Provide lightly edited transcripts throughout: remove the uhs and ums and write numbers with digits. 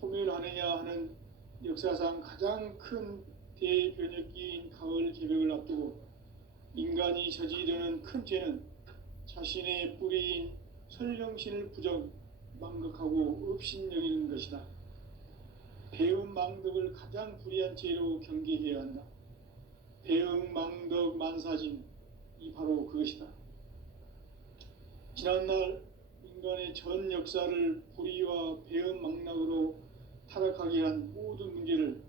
소멸하느냐 하는 역사상 가장 큰 대변혁기인 가을 개벽을 앞두고 인간이 저지르는 큰 죄는 자신의 뿌리인 설령신을 부정 망각하고 업신여기는 것이다. 배음 망덕을 가장 불의한 죄로 경계해야 한다. 배음 망덕 만사짐, 이 바로 그것이다. 지난날 인간의 전 역사를 불의와 배음 망락으로 타락하게 한 모든 문제를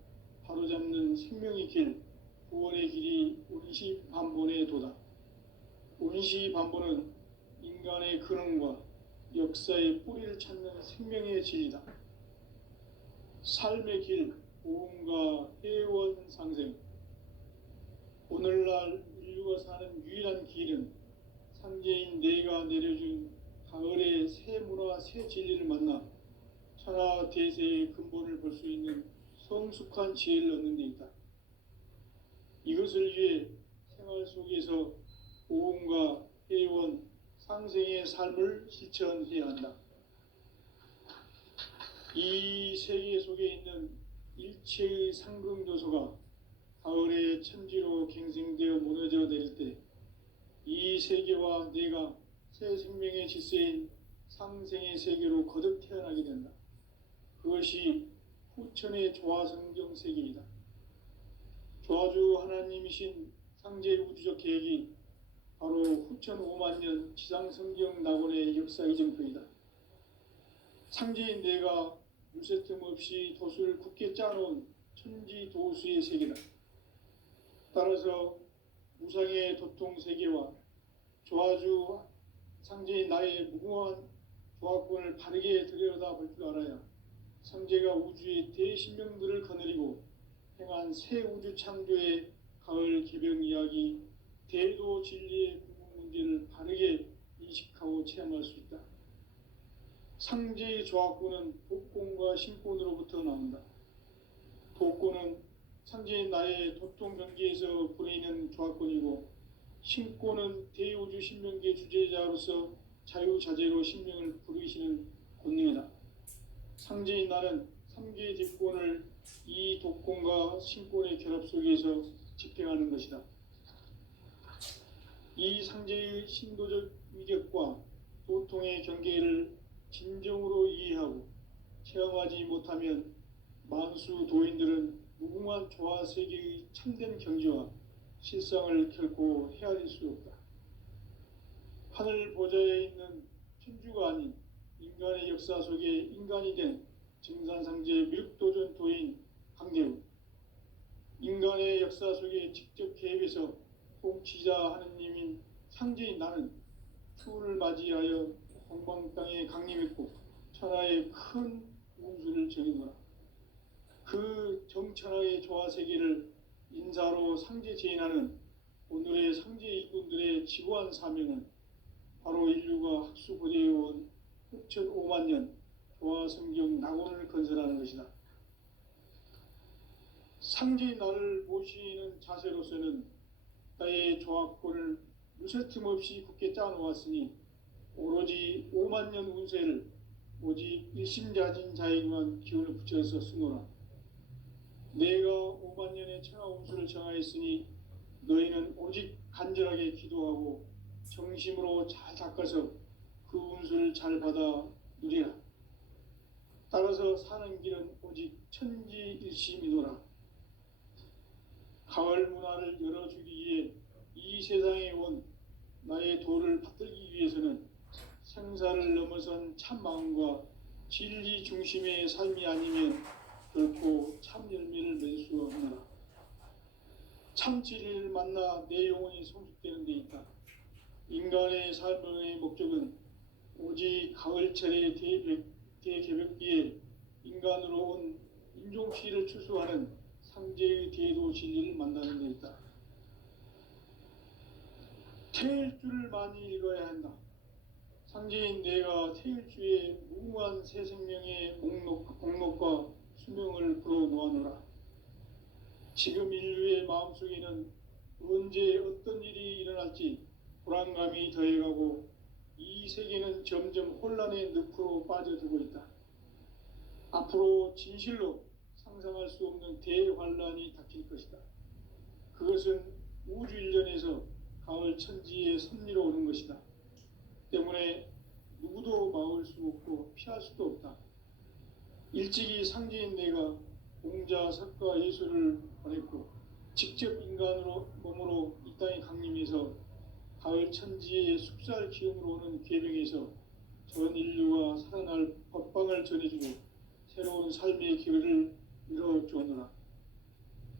바로잡는 생명의 길, 구원의 길이 운시반본의 도다. 운시반본은 인간의 근원과 역사의 뿌리를 찾는 생명의 진리다. 삶의 길, 보험과 해원 상생. 오늘날 인류가 사는 유일한 길은 상제인 내가 내려준 가을의 새 문화, 새 진리를 만나 천하 대세의 근본을 볼 수 있는 성숙한 지혜를 얻는 데 있다. 이것을 위해 생활 속에서 보험과 해원, 상생의 삶을 실천해야 한다. 이 세계 속에 있는 일체의 상승조소가 가을의 천지로 갱생되어 무너져 내릴 때 이 세계와 내가 새 생명의 질서인 상생의 세계로 거듭 태어나게 된다. 그것이 후천의 조화성경 세계이다. 조화주 하나님이신 상제의 우주적 계획이 바로 후천 5만 년 지상성경 낙원의 역사 이정표이다. 상제인 내가 물새 틈 없이 도수를 굳게 짜놓은 천지도수의 세계다. 따라서 무상의 도통 세계와 조화주 상제인 나의 무궁한 조화권을 바르게 들여다볼 줄 알아야 상제가 우주의 대신명들을 거느리고 행한 새 우주 창조의 가을 개벽 이야기, 대도 진리의 궁극 문제를 바르게 인식하고 체험할 수 있다. 상제의 조화권은 독권과 신권으로부터 나온다. 독권은 상제인 나의 도통 경계에서 부리는 조화권이고, 신권은 대우주 신명계 주제자로서 자유자재로 신명을 부르시는 권능이다. 상제인 나는 3개의 대권을 이 독권과 신권의 결합 속에서 집행하는 것이다. 이 상제의 신도적 위격과 도통의 경계를 진정으로 이해하고 체험하지 못하면 만수 도인들은 무궁한 조화 세계의 참된 경지와 실상을 결코 헤아릴 수 없다. 하늘 보좌에 있는 천주가 아닌 인간의 역사 속에 인간이 된 증산상제 밀도전 도인 강대우, 인간의 역사 속에 직접 개입해서 통치자 하느님인 상제인 나는 추운을 맞이하여 홍방 땅에 강림했고 천하의 큰 운수를 정해노라. 그 정천하의 조화 세계를 인사로 상제 제인하는 오늘의 상제 일꾼들의 지고한 사명은 바로 인류가 학수고대해온 후천 5만 년 조화 성경 낙원을 건설하는 것이다. 상제인 나를 모시는 자세로서는 나의 조화권을 무쇠틈 없이 굳게 짜놓았으니 오로지 5만 년 운세를 오직 일심자진 자에게만 기운을 붙여서 쓰노라. 내가 5만 년의 천하 운수를 정하였으니 너희는 오직 간절하게 기도하고 정심으로 잘 닦아서 그 운수를 잘 받아 누리라. 따라서 사는 길은 오직 천지일심이노라. 가을 문화를 열어주기 위해 이 세상에 온 나의 도를 받들기 위해서는 생사를 넘어선 참 마음과 진리 중심의 삶이 아니면 결코 참 열매를 맺을 수 없노라. 참 진리를 만나 내 영혼이 성숙되는 데 있다. 인간의 삶의 목적은 오직 가을철의 대개벽기에 인간으로 온 인종시를 추수하는 상제의 대도 진리를 만나는 데 있다. 태일주를 많이 읽어야 한다. 상제인 내가 태일주의 무궁한 새 생명의 목록과 수명을 불어놓아노라. 지금 인류의 마음속에는 언제 어떤 일이 일어날지 불안감이 더해가고 이 세계는 점점 혼란의 늪으로 빠져들고 있다. 앞으로 진실로 상상할 수 없는 대환란이 닥칠 것이다. 그것은 우주 일련에서 가을 천지의 섭리로 오는 것이다. 때문에 누구도 막을 수 없고 피할 수도 없다. 일찍이 상제인 내가 공자, 석가, 예수를 보냈고 직접 인간으로 몸으로 이 땅에 강림해서 가을 천지의 숙살 기운으로 오는 계명에서 전 인류가 살아날 법방을 전해주고 새로운 삶의 기회를 열어주었노라.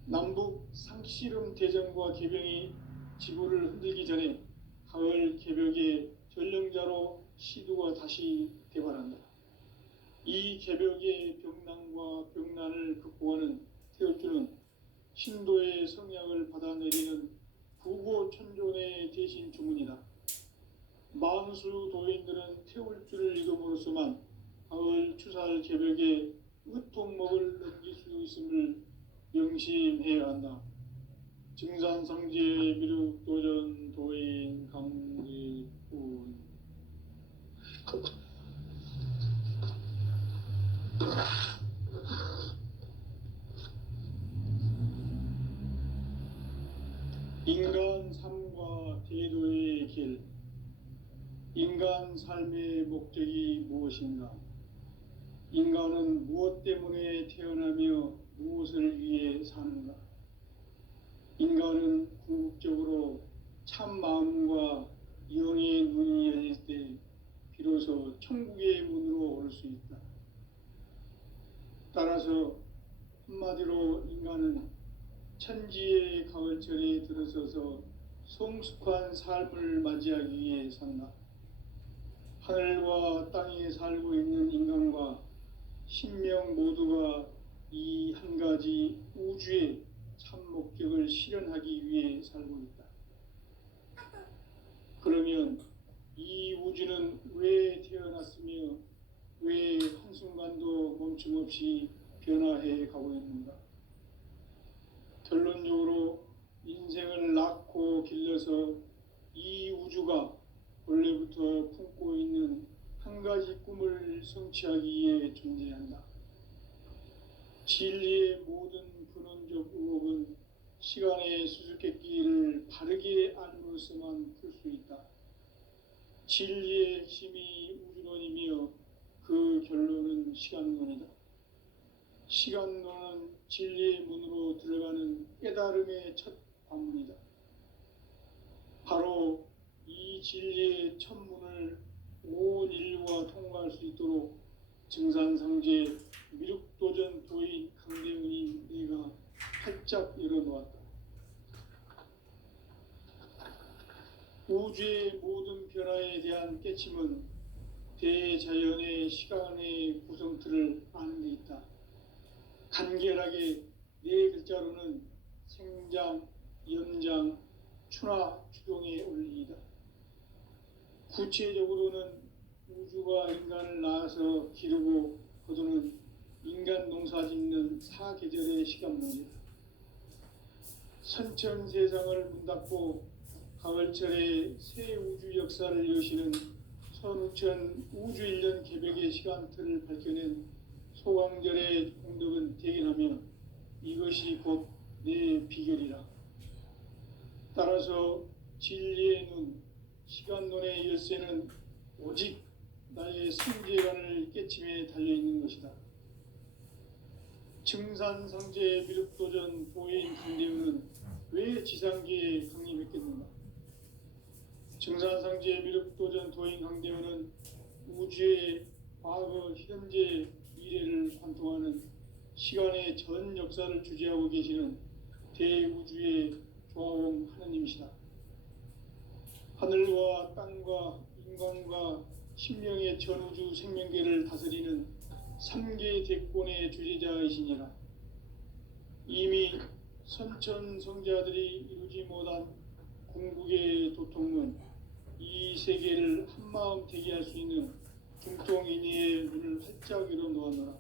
남북 상씨름 대전과 개병이 지구를 흔들기 전에 가을 개벽의 전령자로 시두가 다시 대발한다. 이 개벽의 병난과 병난을 극복하는 태울주는 신도의 성약을 받아내리는 부고천존의 대신 주문이다. 만수 도인들은 태울주를 이름으로서만 가을 추살 개벽의 으통목을 넘길 수 있음을 명심해야 한다. 증산상제 미륵도전 도인 강리군. 인간 삶과 대도의 길. 인간 삶의 목적이 무엇인가? 인간은 무엇 때문에 태어나며 무엇을 위해 사는가? 인간은 궁극적으로 참 마음과 영의 눈이 열릴 때 비로소 천국의 문으로 올 수 있다. 따라서 한마디로 인간은 천지의 가을철에 들어서서 성숙한 삶을 맞이하기 위해 산다. 하늘과 땅에 살고 있는 인간과 신명 모두가 이 한 가지 우주의 참 목적을 실현하기 위해 살고 있다. 그러면 이 우주는 왜 태어났으며 왜 한순간도 멈춤없이 변화해 가고 있는가? 결론적으로 인생을 낳고 길러서 이 우주가 원래부터 품고 있는 한 가지 꿈을 성취하기 위해 존재한다. 진리의 모든 근원적 의혹은 시간의 수수께끼를 바르게 알므로서만 풀 수 있다. 진리의 핵심이 우주론이며 그 결론은 시간론이다. 시간론은 진리의 문으로 들어가는 깨달음의 첫 관문이다. 바로 이 진리의 첫 문을 온 인류가 통과할 수 있도록 증산상제 미륵도전 도인 강대훈이 내가 활짝 열어놓았다. 우주의 모든 변화에 대한 깨침은 대자연의 시간의 구성틀을 아는 데 있다. 간결하게 네 글자로는 생장, 연장, 추나 추동의 원리이다. 구체적으로는 우주가 인간을 낳아서 기르고 거두는 인간 농사 짓는 사계절의 시간문이다. 선천 세상을 문닫고 가을철에 새 우주 역사를 여시는 선우천 우주일년 개벽의 시간틀을 밝혀낸 소강절의 공덕은 대견하며 이것이 곧 내 비결이라. 따라서 진리의 눈, 시간론의 열쇠는 오직 나의 성재관을 깨침에 달려있는 것이다. 증산상제 미륵도전 도인 강대훈은 왜 지상계에 강림했겠는가? 증산상제 미륵도전 도인 강대훈은 우주의 과거, 현재, 미래를 관통하는 시간의 전 역사를 주재하고 계시는 대우주의 조화원 하느님이시다. 하늘과 땅과 인간과 신명의 전우주 생명계를 다스리는 3개 대권의 주재자이시니라. 이미 선천성자들이 이루지 못한 궁극의 도통은 이 세계를 한마음 되게 할 수 있는 중통인의의 눈을 활짝 열어놓았노라.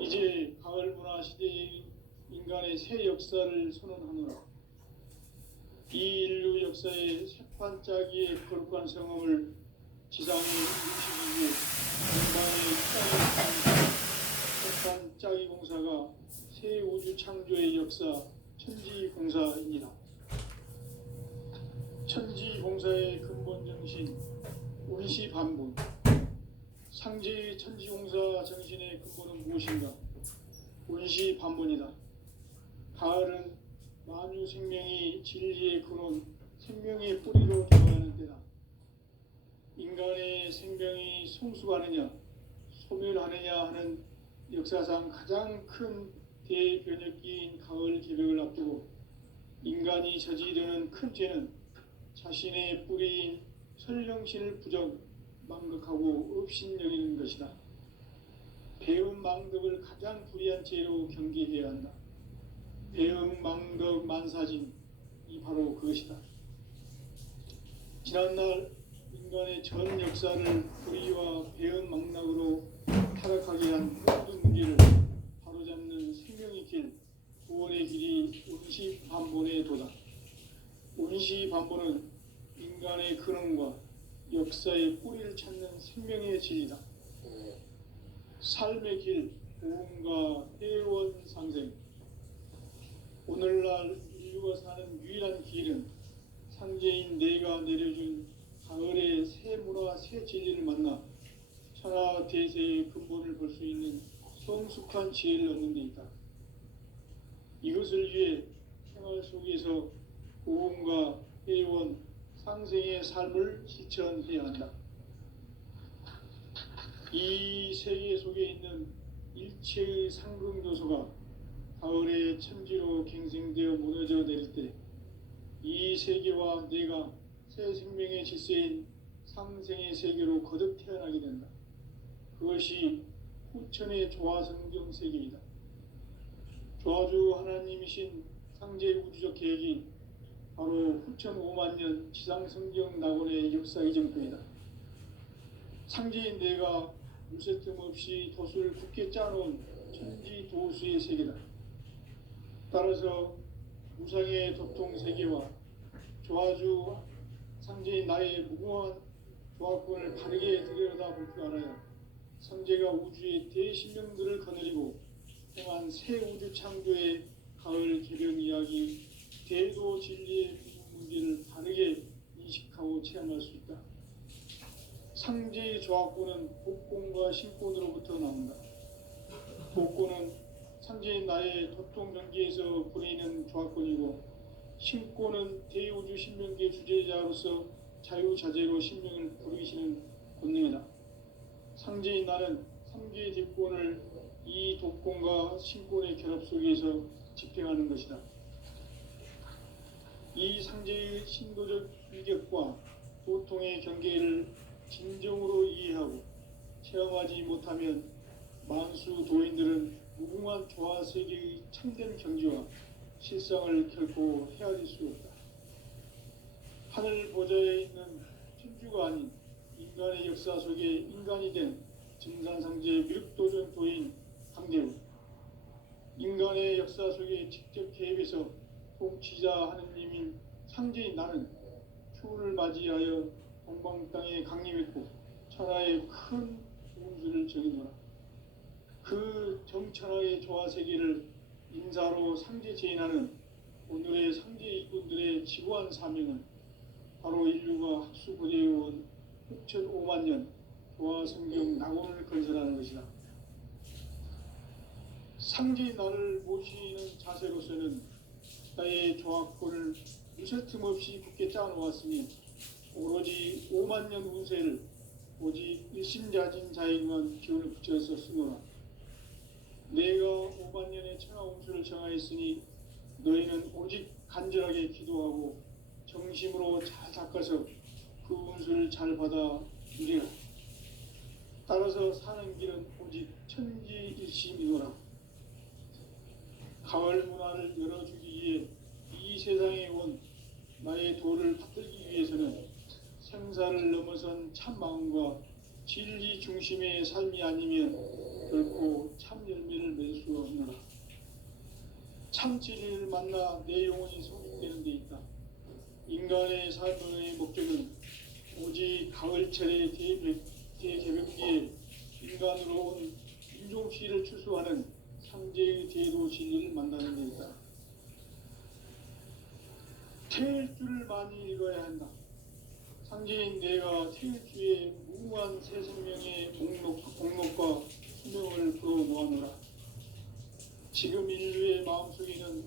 이제 가을 문화 시대의 인간의 새 역사를 선언하노라. 이 인류 역사의 새판짜기의 거룩한 성험을 지상에 이루시기 위해 인간의 땅을 우주 창조의 역사 천지공사입니다. 천지공사의 근본 정신 운시반본. 상제의 천지공사 정신의 근본은 무엇인가? 운시반본이다. 가을은 만유 생명이 진리의 근원, 생명의 뿌리로 들어가는 때다. 인간의 생명이 성숙하느냐 소멸하느냐 하는 역사상 가장 큰 대변혁기인 가을 개벽을 앞두고 인간이 저지르는 큰 죄는 자신의 뿌리인 설령신을 부정 망각하고 업신여기는 것이다. 배음 망덕을 가장 불의한 죄로 경계해야 한다. 배음 망덕 만사진, 이 바로 그것이다. 지난날 인간의 전 역사를 불의와 배음 망락으로 타락하게 한 모든 문제를 바로잡는 생명의 길, 구원의 길이 운시반본의 도다. 운시반본은 인간의 근원과 역사의 뿌리를 찾는 생명의 진리다. 삶의 길, 보험과 회원 상생. 오늘날 인류가 사는 유일한 길은 상제인 내가 내려준 가을의 새 문화, 새 진리를 만나 천하 대세의 근본을 볼 수 있는 성숙한 지혜를 얻는 데 있다. 이것을 위해 생활 속에서 보험과 회원, 상생의 삶을 실천해야 한다. 이 세계 속에 있는 일체의 상극 요소가 가을의 천지로 갱생되어 무너져 내릴 때 이 세계와 내가 새 생명의 질서인 상생의 세계로 거듭 태어나게 된다. 그것이 후천의 조화성경 세계이다. 조화주 하나님이신 상제 우주적 계획이 바로 후천 5만 년 지상성경 낙원의 역사 이정표이다. 상제인 내가 물새 틈 없이 도수를 굳게 짜놓은 천지 도수의 세계다. 따라서 무상의 도통 세계와 조화주 상제인 나의 무궁한 조화권을 바르게 들여다볼 줄 알아야 상제가 우주의 대신령들을 거느리고 행한 새 우주 창조의 가을 개변 이야기, 대도 진리의 문제를 바르게 인식하고 체험할 수 있다. 상제의 조화권은 복권과 신권으로부터 나온다. 복권은 상제인 나의 도통 경계에서 보내는 조화권이고, 신권은 대우주 신명계 주제자로서 자유자재로 신명을 부르시는 권능이다. 상제인 나는 3개의 대권을 이 도권과 신권의 결합 속에서 집행하는 것이다. 이 상제의 신도적 위격과 도통의 경계를 진정으로 이해하고 체험하지 못하면 만수 도인들은 무궁한 조화세계의 참된 경지와 실상을 결코 헤아릴 수 없다. 하늘 보좌에 있는 천주가 아닌 인간의 역사 속에 인간이 된 증산상제 미륵도전 도인 강대우, 인간의 역사 속에 직접 개입해서 통치자 하느님인 상제인 나는 추운을 맞이하여 동방 땅에 강림했고 천하의 큰 운수를 정해놓아 그 정천하의 조화세계를 인사로 상제 제인하는 오늘의 상제 일꾼들의 지구한 사명은 바로 인류가 학수고대해온 후천 5만 년 조화성경 낙원을 건설하는 것이다. 상제인 나를 모시는 자세로서는 나의 조화권을 무쇠틈 없이 굳게 짜놓았으니 오로지 5만 년 운세를 오직 일심자진 자에게만 기운을 붙여서 쓰노라. 내가 5만 년의 천하 운수를 정하였으니 너희는 오직 간절하게 기도하고 정심으로 잘 닦아서 그 운수를 잘 받아 누리라. 따라서 사는 길은 오직 천지일심이노라. 가을 문화를 열어주기 위해 이 세상에 온 나의 도를 받들기 위해서는 생사를 넘어선 참 마음과 진리 중심의 삶이 아니면 결코 참 열매를 맺을 수 없노라. 참 진리를 만나 내 영혼이 성숙되는 데 있다. 인간의 삶의 목적은 오직 가을철의 대개벽기에 인간으로 온 인종시를 추수하는 상제의 대도 진리를 만나는 데이다. 태일주를 많이 읽어야 한다. 상제인 내가 태일주의 무궁한 새 생명의 목록과 수명을 풀어 놓아노라. 지금 인류의 마음속에는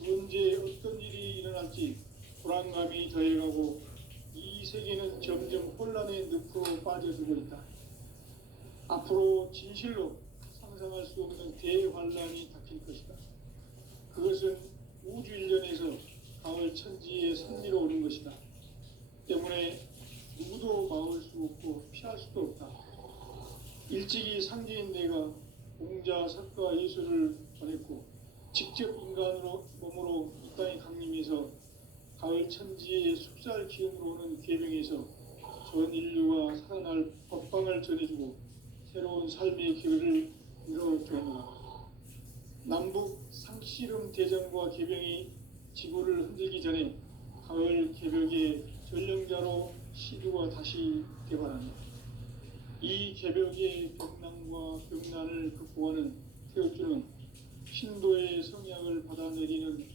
언제 어떤 일이 일어날지 불안감이 더해가고 이 세계는 점점 혼란의 늪으로 빠져들고 있다. 앞으로 진실로 상상할 수 없는 대환란이 닥칠 것이다. 그것은 우주 일련에서 가을 천지의 섭리로 오는 것이다. 때문에 누구도 막을 수 없고 피할 수도 없다. 일찍이 상제인 내가 공자, 석가, 예수를 보냈고 직접 인간으로 몸으로 이 땅에 강림해서 가을 천지의 숲살 기운으로 오는 계명에서 전 인류가 살아날 법방을 전해주고 새로운 삶의 길을 열어주었노라. 남북 상씨름 대전과 계병이 지구를 흔들기 전에 가을 개벽의 전령자로 시두가 다시 개발한다. 이 개벽의 벽난과 벽난을 극복하는 태울주는 신도의 성약을 받아내리는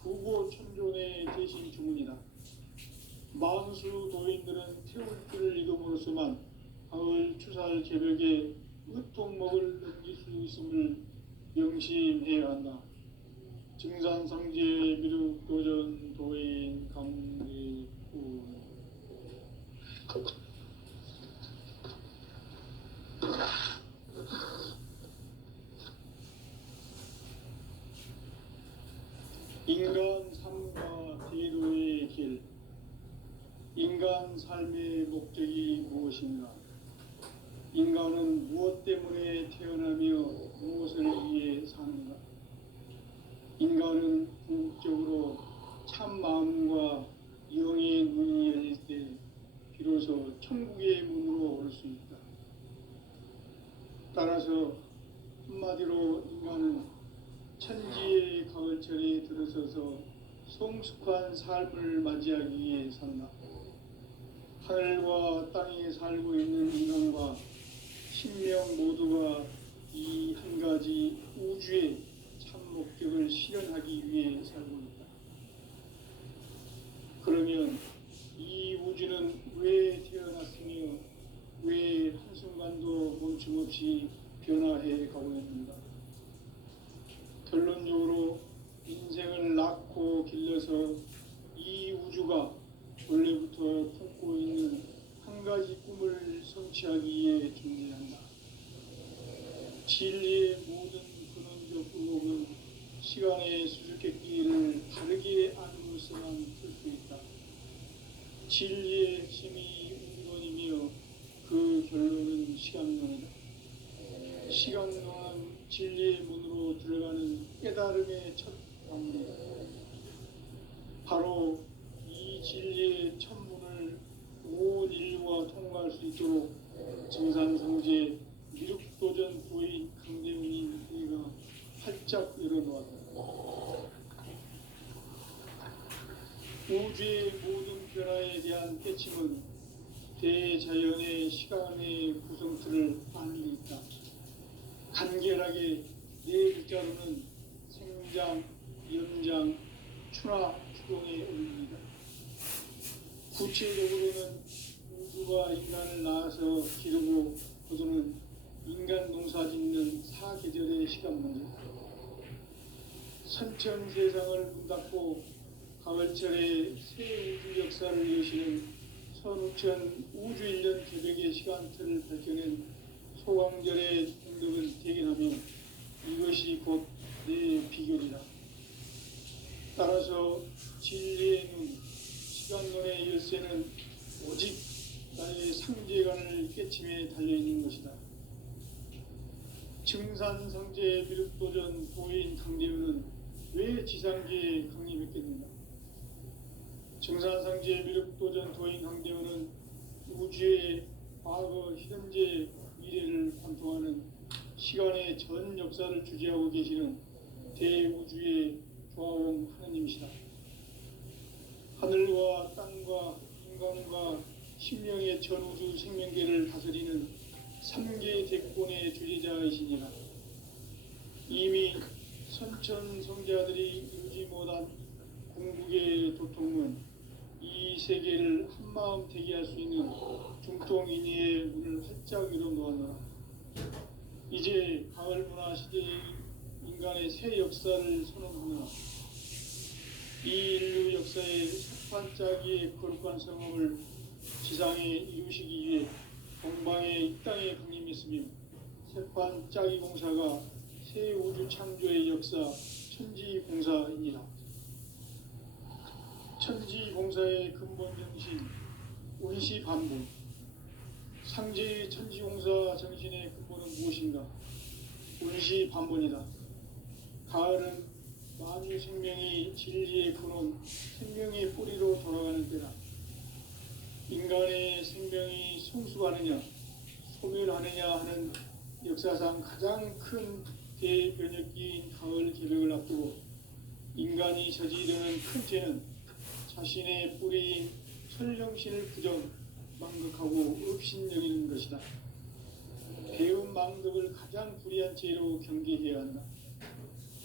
구보천존의 대신 주문이다. 만수 도인들은 태울주를 이름으로서만 가을 추살 개벽의 으통목을 넘길 수 있음을 명심해야 한다. 증산상제 미륵도전 도인 강리구 인간 삶과 대도의 길. 인간 삶의 목적이 무엇인가? 인간은 무엇 때문에 태어나며 무엇을 위해 사는가? 인간은 궁극적으로 참 마음과 영의 눈이 열릴 때 비로소 천국의 문으로 올 수 있다. 따라서 한마디로 인간은 천지의 가을철에 들어서서 성숙한 삶을 맞이하기 위해 산다. 하늘과 땅에 살고 있는 인간과 신명 모두가 이 한 가지 우주의 참 목적을 실현하기 위해 살고 있다. 그러면 이 우주는 왜 태어났으며 왜 한순간도 멈춤없이 변화해 가고 있는가? 결론적으로 인생을 낳고 길러서 이 우주가 원래부터 품고 있는 한 가지 꿈을 성취하기 위해 존재한다. 진리의 모든 근원적 의혹은 시간의 수수께끼를 다르게 안으로서만 풀 수 있다. 진리의 핵심이 운론이며 그 결론은 시간론이다. 시간론은 진리의 문으로 들어가는 깨달음의 첫 방문이다. 바로 이 진리의 첫 문을 온 인류가 통과할 수 있도록 증산성제 미륵도전 도인 강대훈이 우리가 활짝 열어놓았다. 우주의 모든 변화에 대한 깨침은 대자연의 시간의 구성틀을 알고 있다. 간결하게 네 글자로는 생장, 연장, 추나 추동의 원리이다. 구체적으로는 우주가 인간을 낳아서 기르고 거두는 인간 농사 짓는 사계절의 시간 문제. 선천 세상을 문 닫고 가을철에 새 우주 역사를 여시는 선우천 우주 1년 개벽의 시간틀을 밝혀낸 소광절의 공덕을 대견하며 이것이 곧 내 비결이다. 따라서 진리의 눈, 시간론의 열쇠는 오직 나의 상제관을 깨침에 달려있는 것이다. 증산상제 미륵도전 도인 강대훈은 왜 지상계에 강림했겠는가? 증산상제 미륵도전 도인 강대훈은 우주의 과거, 현재, 미래를 관통하는 시간의 전 역사를 주재하고 계시는 대우주의 조화원 하느님이시다. 하늘과 땅과 인간과 신명의 전우주 생명계를 다스리는 3개 대권의 주재자이시니라. 이미 선천 성자들이 이루지 못한 궁극의 도통은 이 세계를 한마음 되게 할 수 있는 중통인의의 문을 활짝 열어놓았노라. 이제 가을 문화 시대의 인간의 새 역사를 선언하노라. 이 인류 역사의 석판짜기의 거룩한 성업을 지상에 이루시기 위해 동방의 이 땅에 강림했으며 석판짜기 공사가 새 우주 창조의 역사 천지공사이니라. 천지공사의 근본 정신 운시반본. 상제의 천지공사 정신의 근본은 무엇인가? 운시반본이다. 가을은 만유 생명이 진리의 근원, 생명의 뿌리로 돌아가는 때다. 인간의 생명이 성숙하느냐, 소멸하느냐 하는 역사상 가장 큰 대변혁기인 가을 개벽을 앞두고 인간이 저지르는 큰 죄는 자신의 뿌리인 설령신을 부정, 망극하고 업신여기는 것이다. 배음 망덕을 가장 불의한 죄로 경계해야 한다.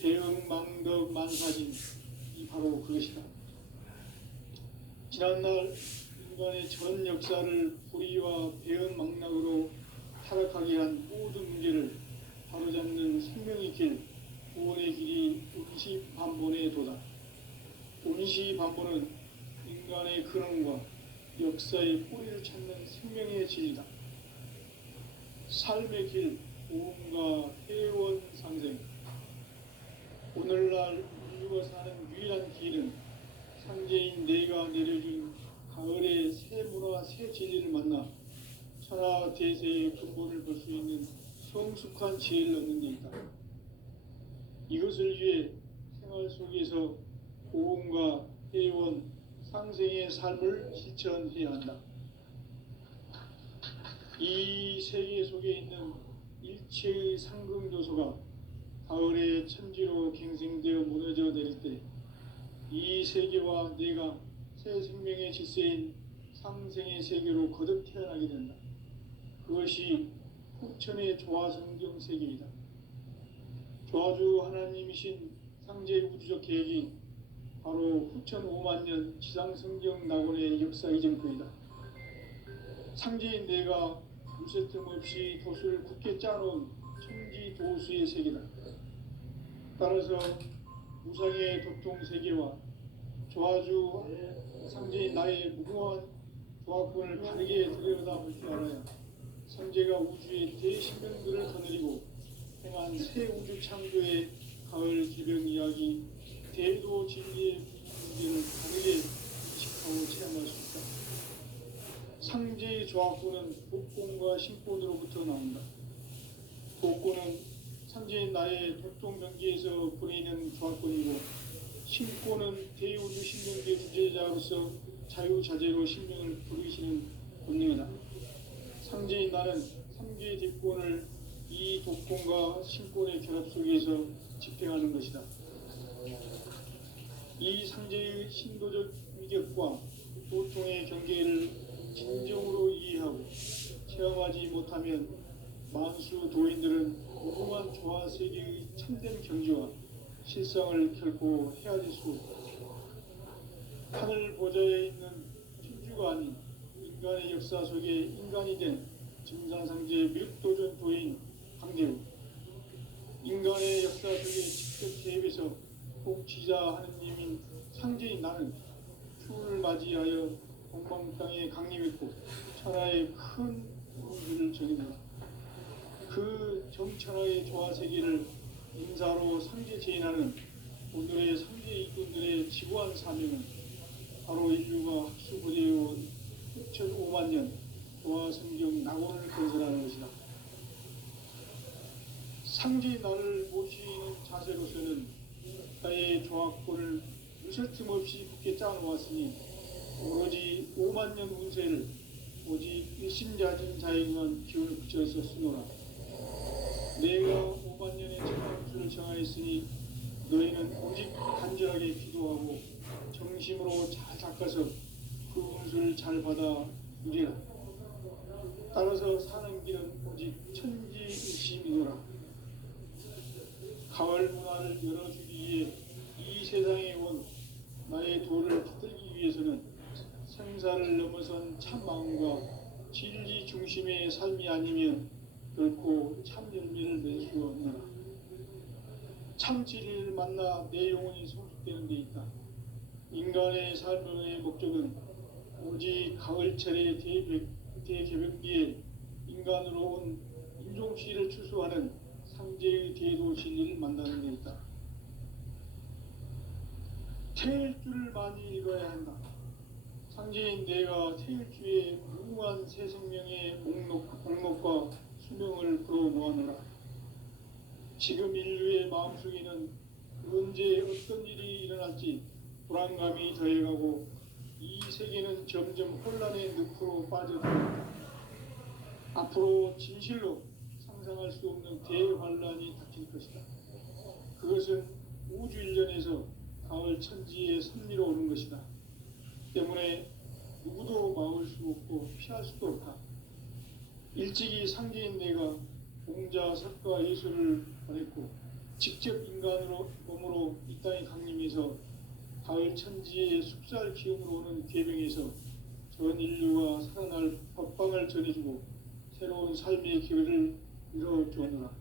배음 망덕 만사진, 이 바로 그것이다. 지난날 인간의 전 역사를 불의와 배음 망락으로 타락하게 한 모든 문제를 바로잡는 생명의 길, 구원의 길이 운시반본의 도다. 운시반본은 인간의 근원과 역사의 뿌리를 찾는 생명의 진리다. 삶의 길, 보험과 회원 상생. 오늘날 인류가 사는 유일한 길은 상제인 내가 내려준 가을의 새 문화, 새 진리를 만나 천하 대세의 근본을 볼 수 있는 성숙한 지혜를 얻는 데 있다. 이것을 위해 생활 속에서 보험과 회원, 상생의 삶을 실천해야 한다. 이 세계 속에 있는 일체의 상승 요소가 가을의 천지로 갱생되어 무너져 내릴 때 이 세계와 내가 새 생명의 질서인 상생의 세계로 거듭 태어나게 된다. 그것이 후천의 조화성경 세계이다. 조화주 하나님이신 상제의 우주적 계획이 바로 후천 5만 년 지상성경 낙원의 역사 이전거이다. 상제인 내가 무쇠 틈 없이 도수를 굳게 짜놓은 천지 도수의 세계다. 따라서 무상의 도통 세계와 조화주 상제인 나의 무궁한 조화권을 바르게 들여다볼 줄 알아야 상제가 우주의 대신명들을 거느리고 행한 새 우주 창조의 가을 개벽 이야기, 대도 진리의 문제를 다르게 인식하고 체험할 수 있다. 상제의 조화권은 복권과 신권으로부터 나온다. 복권은 상제인 나의 도통 경계에서 보내는 조화권이고, 신권은 대우주 신명계 주제자로서 자유자재로 신명을 부르시는 본능이다. 상제인 나는 3개의 뒷권을 이 독권과 신권의 결합 속에서 집행하는 것이다. 이 상제의 신도적 위격과 보통의 경계를 진정으로 이해하고 체험하지 못하면 만수 도인들은 무궁한 조화세계의 참된 경지와 실상을 결코 헤아릴 수 없다. 하늘 보좌에 있는 천주가 아닌 인간의 역사 속에 인간이 된 증산상제 미륵도전 도인 강대우, 인간의 역사 속에 직접 개입해서 복지자 하느님인 상제인 나는 추운을 맞이하여 동방 땅에 강림했고 천하의 큰 우주를 정했다. 그 정천하의 조화세계를 인사로 상제 제인하는 오늘의 상제 이꾼들의 지구한 사명은 바로 인류가 학수부대해온 6,5만 년 조화성경 낙원을 건설하는 것이다. 상제의 나를 모시는 자세로서는 나의 조화권을 무쇠 틈 없이 굳게 짜놓았으니 오로지 5만 년 운세를 오직 일심자진 자에 의한 기운을 붙여서 쓰노라. 내가 5만 년의 천하운수를 정하였으니 너희는 오직 간절하게 기도하고 정심으로 잘 닦아서 그 운수를 잘 받아 누리라. 따라서 사는 길은 오직 천지일심이노라. 가을 문화를 열어주기 위해 이 세상에 온 나의 도를 받들기 위해서는 생사를 넘어선 참 마음과 진리 중심의 삶이 아니면 결코 참 열매를 낼 수 없노라. 참 진리를 만나 내 영혼이 성숙되는 데 있다. 인간의 삶의 목적은 오직 가을철의 대개벽기에 인간으로 온 인종시를 추수하는 상제의 대도 진리를 만나는 데 있다. 태일주를 많이 읽어야 한다. 상제인 내가 태일주의 무궁한 새 생명의 목록과 수명을 풀어 모아노라. 지금 인류의 마음속에는 언제 어떤 일이 일어날지 불안감이 더해가고 이 세계는 점점 혼란의 늪으로 빠져들었다. 앞으로 진실로 상상할 수 없는 대환란이 닥칠 것이다. 그것은 우주 일련에서 가을 천지의 섭리로 오는 것이다. 때문에 누구도 막을 수 없고 피할 수도 없다. 일찍이 상제인 내가 공자, 석가, 예술을 보냈고 직접 인간으로 몸으로 이 땅에 강림해서 가을 천지의 숲살 기운으로 오는 계명에서 전 인류가 살아날 법방을 전해주고 새로운 삶의 기회를 이뤄주었노라.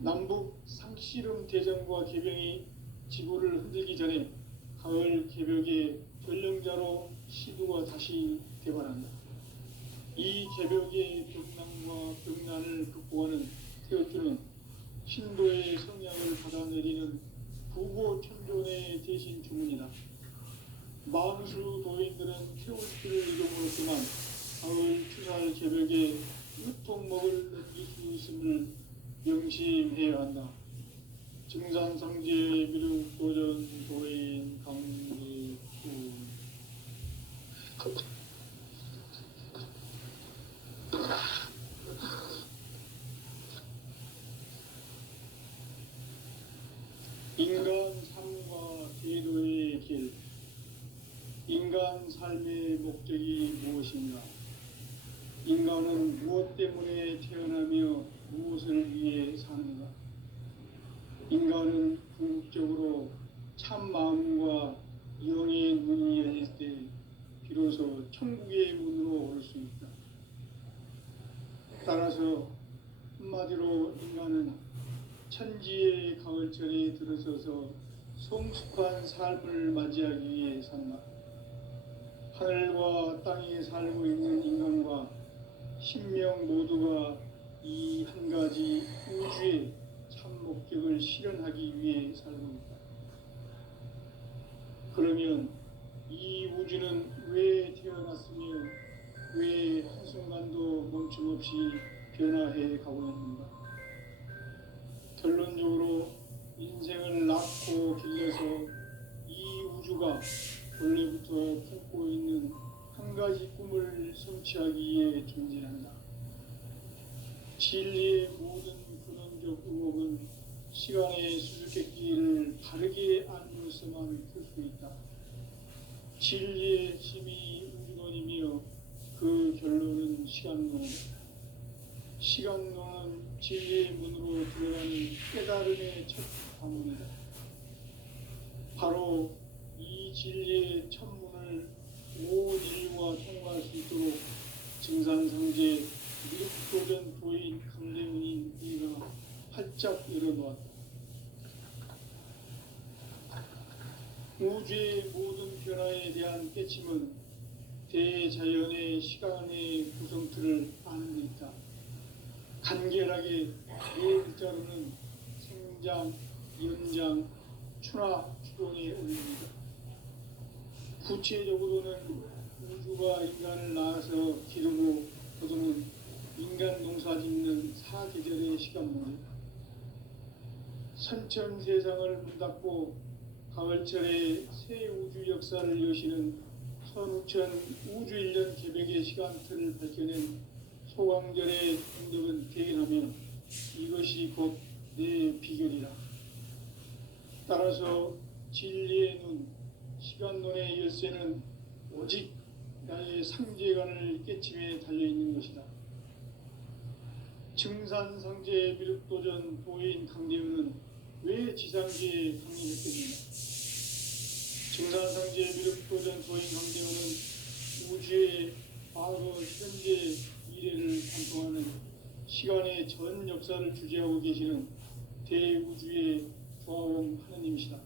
남북 상씨름 대전과 개병이 지구를 흔들기 전에 가을 개벽의 전령자로 시두가 다시 개발한다. 이 개벽의 병난과 병난을 극복하는 태어주는 신도의 성향을 받아내리는 부고천존의 대신 주문이다. 만수 도인들은 태울주를 이름으로지만 가을 추살 개벽에 유통목을 넘길 수 있음을 명심해야 한다. 증산상제 미륵 도전 도인 강리구 인간 삶과 제도의 길. 인간 삶의 목적이 무엇인가? 인간은 무엇 때문에 태어나며 무엇을 위해 사는가? 인간은 궁극적으로 참 마음과 영의 문이 열릴 때 비로소 천국의 문으로 올 수 있다. 따라서 한마디로 인간은 천지의 가을철에 들어서서 성숙한 삶을 맞이하기 위해 산다. 하늘과 땅에 살고 있는 인간과 신명 모두가 이 한 가지 우주의 참 목적을 실현하기 위해 살고 있다. 그러면 이 우주는 왜 태어났으며 왜 한순간도 멈춤없이 변화해 가고 있는가? 결론적으로 인생을 낳고 길러서 이 우주가 원래부터 품고 있는 한 가지 꿈을 성취하기 위해 존재한다. 진리의 모든 근원적 의혹은 시간의 수수께끼를 바르게 알므로서만 풀 수 있다. 진리의 핵심이 우주론이며 그 결론은 시간론이다. 시간론은 진리의 문으로 들어가는 깨달음의 첫 방문이다. 바로 이 진리의 첫 문을 온 인류가 통과할 수 있도록 증산상제 미륵도전 도인 강대문인 이가 활짝 열어놓았다. 우주의 모든 변화에 대한 깨침은 대자연의 시간의 구성틀을 아는 데 있다. 간결하게 네 글자로는 생장, 연장, 추나 추동에 올립니다. 구체적으로는 우주가 인간을 낳아서 기르고 거두는 인간 농사 짓는 사계절의 시간문이다. 선천 세상을 문 닫고 가을철에 새 우주 역사를 여시는 선우천 우주 1년 개벽의 시간틀을 밝혀낸 소광절의 공덕은 대견하며 이것이 곧 내 비결이라. 따라서 진리의 눈, 시간론의 열쇠는 오직 나의 상제관을 깨침에 달려있는 것이다. 증산상제 미륵도전 도인 강대우는 최지상지에 강림했습니다. 증산상지의 미륵도전 도인 강대원은 우주의 과거, 현재, 미래를 관통하는 시간의 전 역사를 주재하고 계시는 대우주의 조화원 하느님이시다.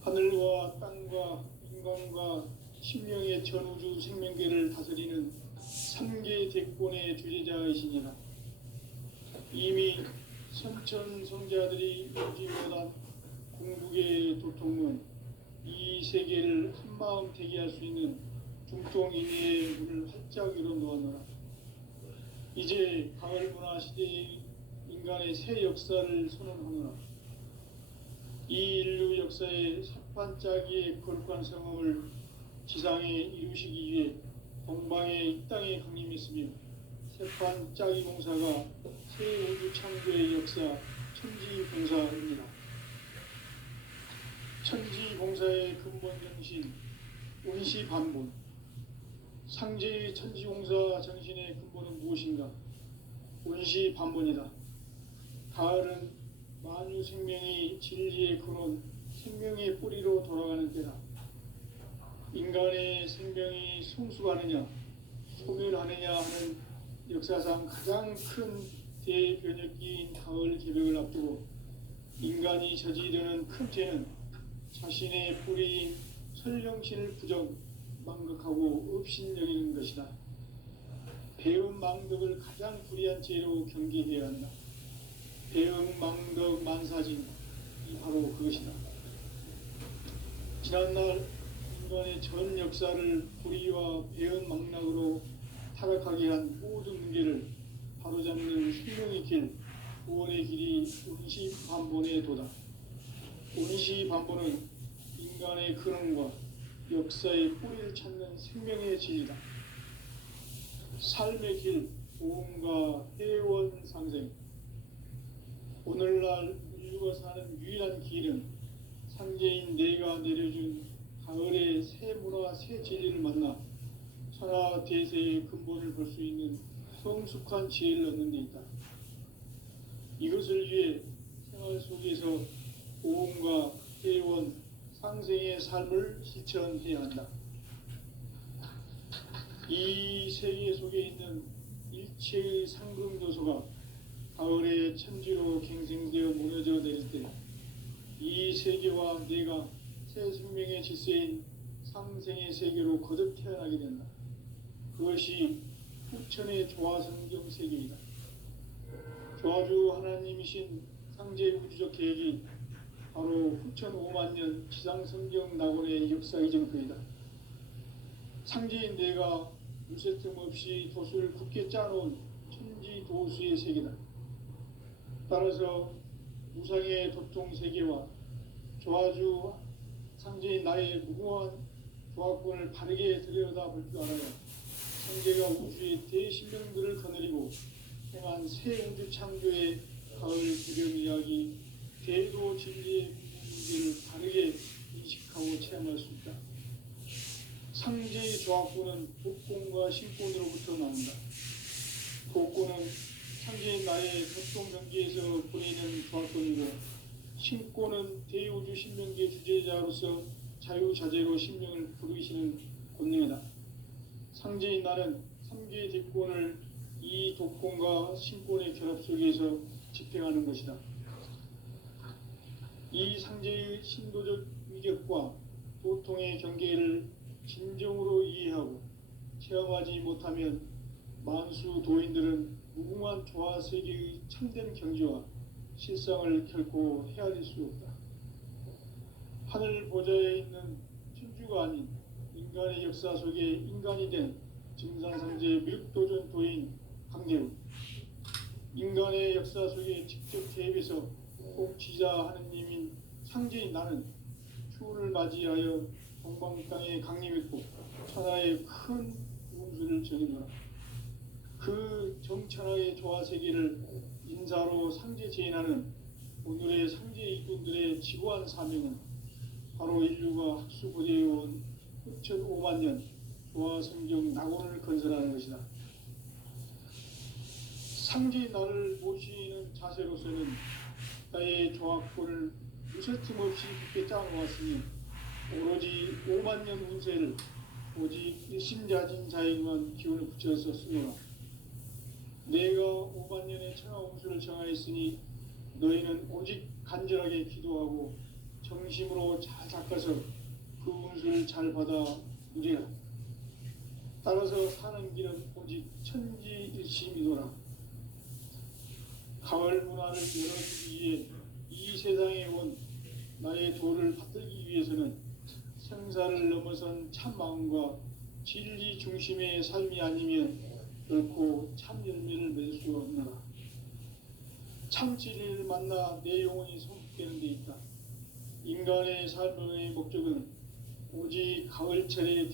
하늘과 땅과 인간과 신명의 전우주 생명계를 다스리는 3계 대권의 주재자이시니라. 이미 선천성자들이 일지못한 궁극의 도통은 이 세계를 한마음 되게 할 수 있는 중통인의 문을 활짝 열어놓았노라. 이제 가을 문화 시대의 인간의 새 역사를 선언하노라. 이 인류 역사의 삽판짜기의 거룩한 성험을 지상에 이루시기 위해 동방의 이 땅에 강림했으며 새판짜기 공사가 새 우주 창조의 역사 천지봉사입니다. 천지봉사의 근본 정신 운시반본. 상제의 천지공사 정신의 근본은 무엇인가? 운시반본이다. 가을은 만유 생명이 진리의 근원, 생명의 뿌리로 돌아가는 때다. 인간의 생명이 성숙하느냐, 소멸하느냐 하는 역사상 가장 큰 대변혁기인 가을 개벽을 앞두고 인간이 저지르는 큰 죄는 자신의 뿌리인 설령신을 부정, 망극하고 업신여기는 것이다. 배음 망덕을 가장 불의한 죄로 경계해야 한다. 배음 망덕 만사진, 이 바로 그것이다. 지난날 인간의 전 역사를 불의와 배음 망락으로 타락하게 한 모든 문제를 바로잡는 생명의 길, 구원의 길이 운시반본의 도다. 운시반본은 인간의 근원과 역사의 뿌리를 찾는 생명의 진리다. 삶의 길, 보험과 회원 상생. 오늘날 인류가 사는 유일한 길은 상제인 내가 내려준 가을의 새 문화, 새 진리를 만나 천하 대세의 근본을 볼 수 있는 성숙한 지혜를 얻는 데 있다. 이것을 위해 생활 속에서 보험과 회원, 상생의 삶을 실천해야 한다. 이 세계 속에 있는 일체의 상금 요소가 가을의 천지로 갱생되어 무너져 내릴 때 이 세계와 내가 새 생명의 질서인 상생의 세계로 거듭 태어나게 된다. 그것이 후천의 조화성경 세계이다. 조화주 하나님이신 상제 우주적 계획이 바로 후천 5만 년 지상성경 낙원의 역사의 정표이다. 상제인 내가 무쇠틈 없이 도수를 굳게 짜놓은 천지 도수의 세계다. 따라서 무상의 도통 세계와 조화주 상제인 나의 무궁한 조화권을 바르게 들여다볼 줄 알아야 상제가 우주의 대신령들을 거느리고 행한 새 우주 창조의 가을 개벽 이야기, 대도 진리의 문제를 바르게 인식하고 체험할 수 있다. 상제의 조화권은 복권과 신권으로부터 나온다. 복권은 상제인 나의 도통 경계에서 보내는 조화권이고, 신권은 대우주 신명계 주제자로서 자유자재로 신명을 부르시는 권능이다. 상제인 나는 3개 대권을 이 도권과 신권의 결합 속에서 집행하는 것이다. 이 상제의 신도적 위격과 도통의 경계를 진정으로 이해하고 체험하지 못하면 만수 도인들은 무궁한 조화 세계의 참된 경지와 실상을 결코 헤아릴 수 없다. 하늘 보좌에 있는 천주가 아닌 인간의 역사 속에 인간이 된 증산상제 미륵도전 도인 강대우, 인간의 역사 속에 직접 개입해서 꼭 지자 하느님인 상제인 나는 추운을 맞이하여 동방 땅에 강림했고 천하의 큰 운수를 전해노라. 그 정천하의 조화 세계를 인사로 상제 제인하는 오늘의 상제 이꾼들의 지고한 사명은 바로 인류가 학수고대해온 후천 5만 년 조화 성경 낙원을 건설하는 것이다. 상제 나를 모시는 자세로서는 나의 조합권을 무설틈 없이 굳게 짜놓았으니 오로지 5만 년 운세를 오직 일심자진 자에게만 기운을 붙여서 쓰노라. 내가 5만 년의 천하 운수를 정하였으니 너희는 오직 간절하게 기도하고 정심으로 잘 닦아서 그 운수를 잘 받아 누리라. 따라서 사는 길은 오직 천지일심이노라. 가을 문화를 열어주기 위해 이 세상에 온 나의 도를 받들기 위해서는 생사를 넘어선 참 마음과 진리 중심의 삶이 아니면 결코 참 열매를 맺을 수 없노라. 참 진리를 만나 내 영혼이 성숙되는 데 있다. 인간의 삶의 목적은 오직 가을철의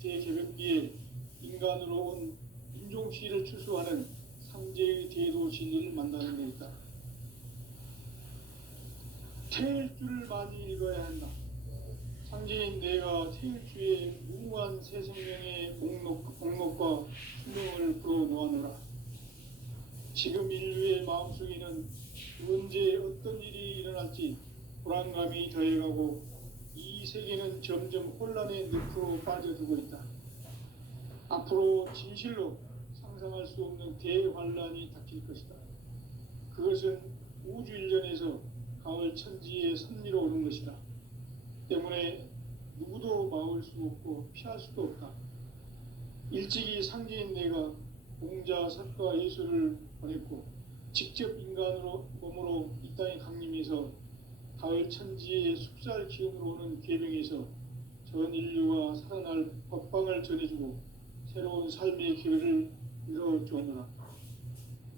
대개벽기에 인간으로 온 인종시를 추수하는 삼재의 대도 진리를 만나는 데 있다. 태일 줄을 많이 읽어야 한다. 상제인 내가 태일주의 무한 새 생명의 목록과 수명을 풀어놓아노라. 지금 인류의 마음속에는 언제 어떤 일이 일어날지 불안감이 더해가고 이 세계는 점점 혼란의 늪으로 빠져들고 있다. 앞으로 진실로 상상할 수 없는 대환란이 닥칠 것이다. 그것은 우주 일전에서 가을 천지의 섭리로 오는 것이다. 때문에 누구도 막을 수 없고 피할 수도 없다. 일찍이 상제인 내가 공자, 석가, 예수를 보냈고 직접 인간으로 몸으로 이 땅에 강림해서 가을 천지의 숲살 기운으로 오는 계명에서 전 인류가 살아날 법방을 전해주고 새로운 삶의 기회를 이뤄주었노라.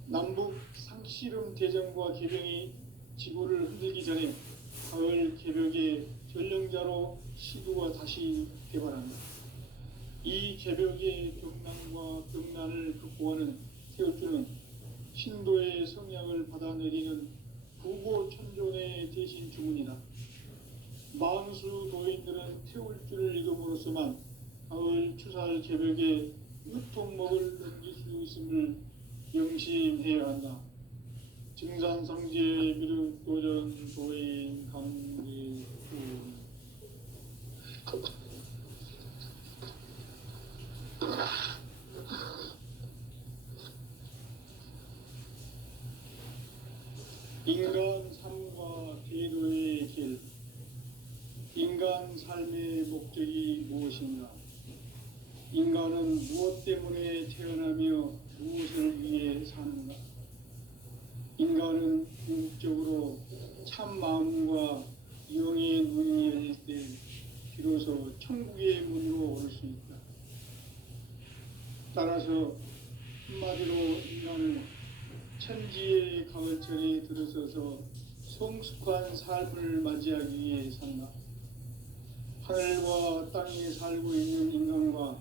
남북 상씨름 대전과 계명이 지구를 흔들기 전에 가을 개벽의 전령자로 시두가 다시 개발한다. 이 개벽의 경난과 경난을 극복하는 태울주는 신도의 성약을 받아내리는 부고천존의 대신 주문이다. 만수 도인들은 태울주를 읽음으로써만 가을 추살 개벽에 으통목을 넘길 수 있음을 명심해야 한다. 증산상제 미륵도전 도인 강제구 인간 삶과 제도의 길. 인간 삶의 목적이 무엇인가? 인간은 무엇 때문에 태어나며 무엇을 위해 사는가? 인간은 궁극적으로 참 마음과 영의 눈이 열릴 때 비로소 천국의 문으로 올 수 있다. 따라서 한마디로 인간은 천지의 가을철에 들어서서 성숙한 삶을 맞이하기 위해 산다. 하늘과 땅에 살고 있는 인간과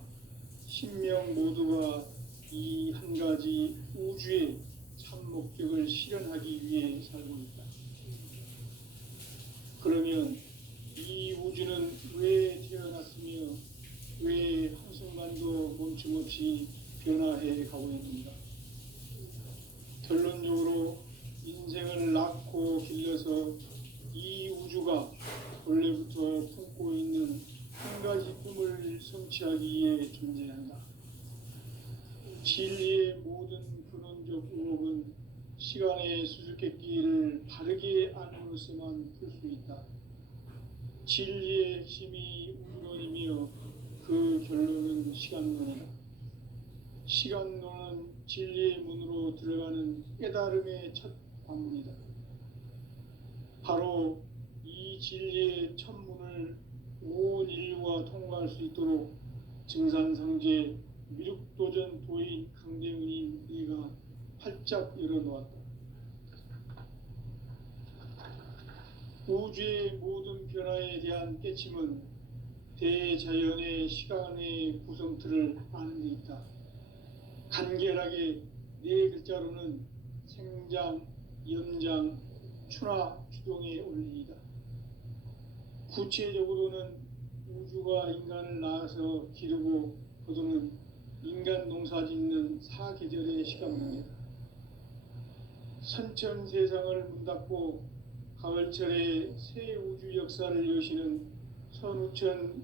신명 모두가 이 한 가지 우주의 참 목적을 실현하기 위해 살고 있다. 그러면 이 우주는 왜 태어났으며 왜 한순간도 멈춤없이 변화해 가고 있는가? 결론적으로 인생을 낳고 길러서 이 우주가 원래부터 품고 있는 한 가지 꿈을 성취하기 위해 존재한다. 진리의 모든 근원적 의혹은 시간의 수수께끼를 바르게 알므로서만 풀 수 있다. 진리의 핵심이 우주론이며 그 결론은 시간론이다. 시간론은 진리의 문으로 들어가는 깨달음의 첫 관문이다. 바로 이 진리의 첫 문을 온 인류가 통과할 수 있도록 증산상제 미륵도전 도인 강대문이 이가 활짝 열어놓았다. 우주의 모든 변화에 대한 깨침은 대자연의 시간의 구성틀을 아는 데 있다. 간결하게 네 글자로는 생장, 연장, 추나 추동의 원리이다. 구체적으로는 우주가 인간을 낳아서 기르고 거두는 인간 농사 짓는 사계절의 시간입니다. 선천 세상을 문닫고 가을철에 새 우주 역사를 여시는 선우천